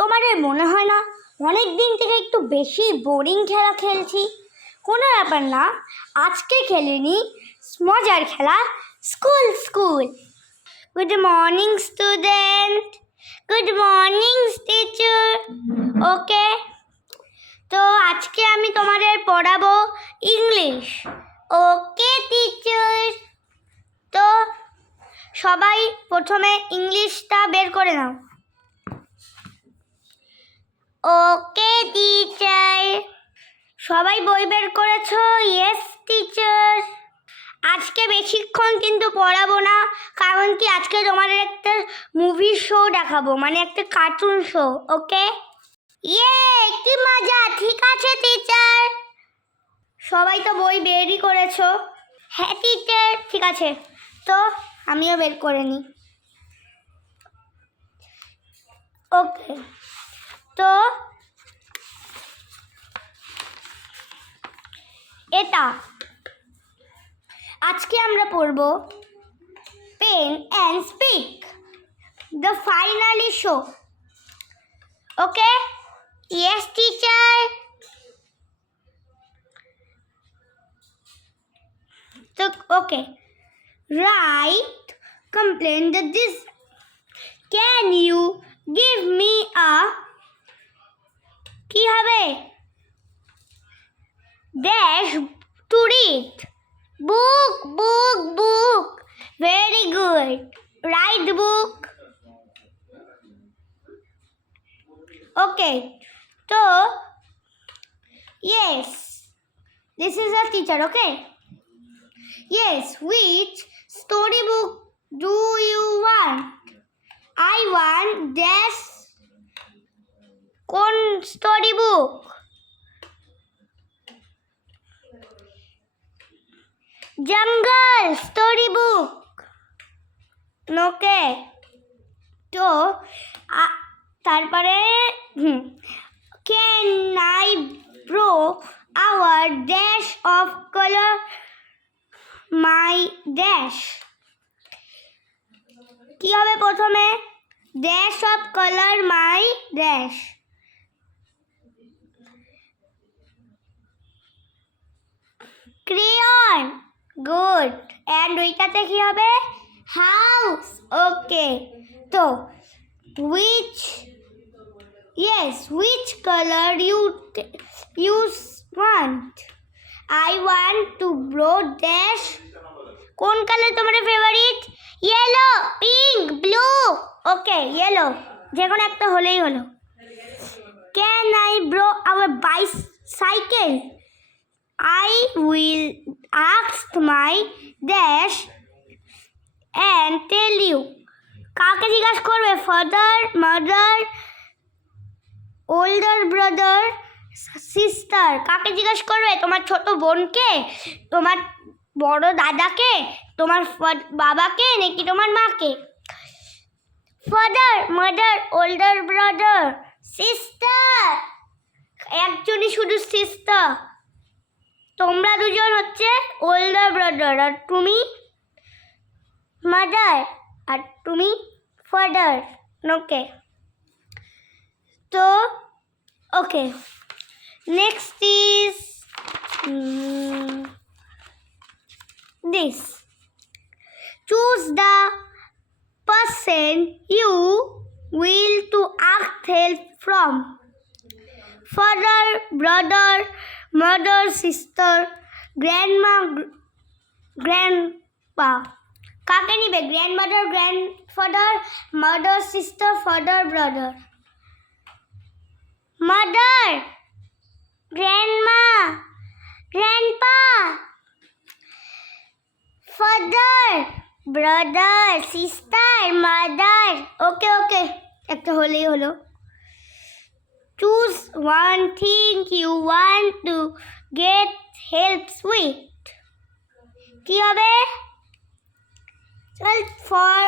তোমাদের মনে হয় না অনেক দিন থেকে একটু বেশি বোরিং খেলা খেলছি? কোনো ব্যাপার না, আজকে খেলে নি মজার খেলা school school. Good morning student, good morning teacher. Okay, তো আজকে আমি তোমাদের পড়াবো ইংলিশ। ওকে টিচার। তো সবাই প্রথমে ইংলিশটা বের করে নাও। ওকে টিচার। সবাই বই বের করেছো? Yes teacher. আজকে বেশিক্ষণ কিন্তু পড়াবো না, কারণ কি আজকে তোমাদের একটা মুভি শো দেখাবো, মানে একটা কার্টুন শো। ওকে? ইয়ে, কি মজা! ঠিক আছে টিচার। সবাই তো বই বেরই করেছো? হ্যাঁ টিচার, ঠিক আছে। তো আমিও বের করে নিই। ওকে, তো এটা আজকে আমরা পড়ব pen and speak, the finally show. Okay? Yes teacher. তো okay, write complain the this. Can you give me a, কি হবে? Dash to read. Book book book. Very good, write book. Okay, তো yes, this is a teacher. Okay, yes, which storybook do you want? I want dash. কোন story book? জঙ্গল story book. Okay, তো তারপরে can I borrow hour dash of colour my dash. কি হবে প্রথমে? Dash of colour my dash. Crayon, good. And ওইটাতে কি হবে? হাউস। ওকে, তো which, yes, which color you want? I want to blow dash. কোন কালার তোমার favourite? Yellow, pink, blue. Okay, yellow, যে কোনো একটা হলেই হলো। Can I borrow our bicycle? I will ask my dash and tell you. কাকে জিজ্ঞাসা করবে? Father, mother, older brother, sister. কাকে জিজ্ঞাসা করবে? তোমার ছোট বোনকে, তোমার বড় দাদাকে, তোমার বাবাকে, নাকি তোমার মাকে? Father, mother, older brother, sister. একজনই শুধু সিস্টার। তোমরা দুজন হচ্ছে ওল্ডার ব্রাদার, আর তুমি মাদার, আর তুমি ফাদার। ওকে, তো okay, next is this. Choose the person you will to ask help from. Father, brother, mother, sister, grandma, grandpa. কাকে নিবে? Grandmother, grandfather, mother, sister, father, brother. Mother, grandma, grandpa, father, brother, sister, mother. Okay okay, একটা হলেই হলো। Choose one thing you want to get help with. কি হবে? For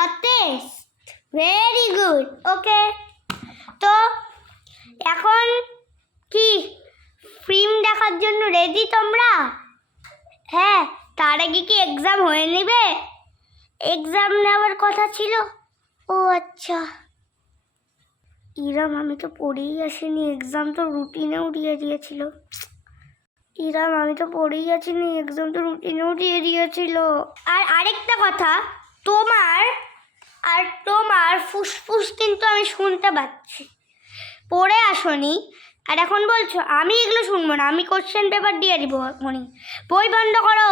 a test. Very good. Okay. তো এখন কি ফিল্ম দেখার জন্য রেডি তোমরা? হ্যাঁ, তার আগে কি এক্সাম হয়ে নেবে? এক্সাম নেওয়ার কথা ছিল। ও আচ্ছা, ইরাম আমি তো পড়েই আসিনি, এক্সাম তো রুটিনেও দিয়ে দিয়েছিল। ইরাম আমি তো পড়েই আছিনি, এক্সাম তো রুটিনেও দিয়ে দিয়েছিল। আর আরেকটা কথা, তোমার ফুসফুস কিন্তু আমি শুনতে পাচ্ছি। পড়ে আসনি আর এখন বলছো আমি এগুলো শুনবো না, আমি কোশ্চেন পেপার দিয়ে দিব এখনই। বই বন্ধ করো,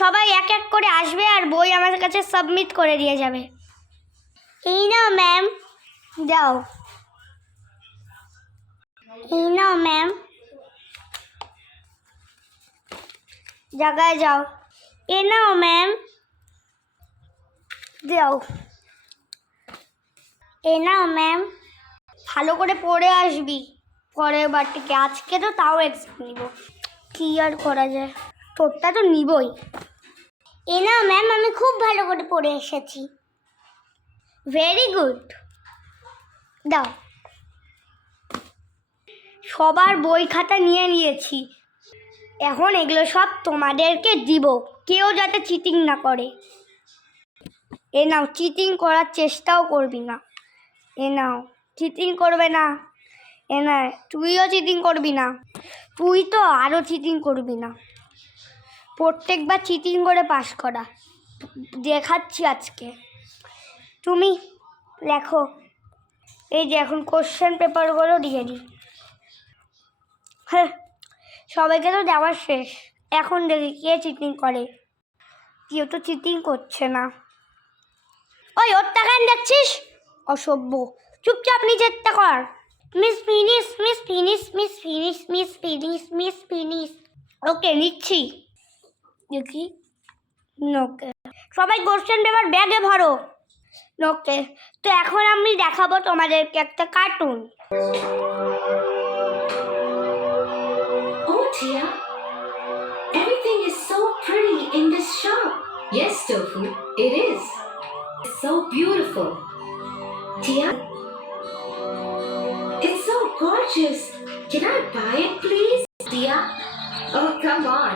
সবাই এক এক করে আসবে আর বই আমার কাছে সাবমিট করে দিয়ে যাবে। এই নাও ম্যাম, যাও। এই নাও ম্যাম, জায়গায় যাও। এ নাও ম্যাম, যাও। এ নাও ম্যাম, ভালো করে পড়ে আসবি পরের বার থেকে। আজকে তো তাও এক্সাম নিব, কি আর করা যায়, তোরটা তো নিবই। এ নাও ম্যাম, আমি খুব ভালো করে পড়ে এসেছি। ভেরি গুড, দাও। সবার বই খাতা নিয়ে নিয়েছি, এখন এগুলো সব তোমাদেরকে দিব, কেউ যাতে চিটিং না করে। এ নাও, চিটিং করার চেষ্টাও করবি না। এ নাও, চিটিং করবে না। এ না, তুইও চিটিং করবি না, তুই তো আরও চিটিং করবি না। প্রত্যেকবার চিটিং করে পাস করা দেখাচ্ছি আজকে। তুমি লেখো, এই যে এখন কোশ্চেন পেপারগুলো দিয়ে দিই। হ্যাঁ, সবাইকে তো দেওয়া শেষ, এখন দেখি কে চিটিং করে। কেউ তো চিটিং করছে না। ওই ওর টাকায় দেখছিস, অসভ্য, চুপচাপ নিজেরটা কর। Miss finish, miss finish, miss finish, miss finish, miss finish. Okay, নিচ্ছি। দেখি, ওকে, সবাই কোশ্চেন পেপার ব্যাগে ভরো। ওকে, তো এখন আমি দেখাবো তোমাদেরকে একটা cartoon. Oh dear, everything is so pretty in this shop. Yes, Tofu, it is. It's so beautiful. Tia, it's so gorgeous. Can I buy it, please? Tia? Oh, come on.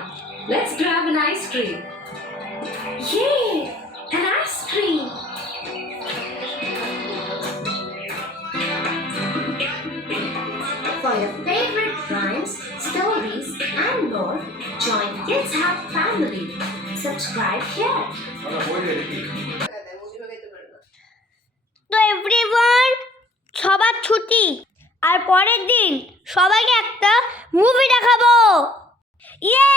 Let's grab an ice cream. Yay! An ice cream! For your favorite rhymes, stories, and more, join Kids Hub family. Subscribe here. তো everyone, সবার ছুটি, আর পরের দিন সবাইকে একটা movie দেখাবো। ইয়ে,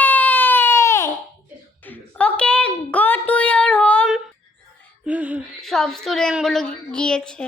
ওকে, go to your home. সব স্টুডেন্টগুলো গিয়েছে।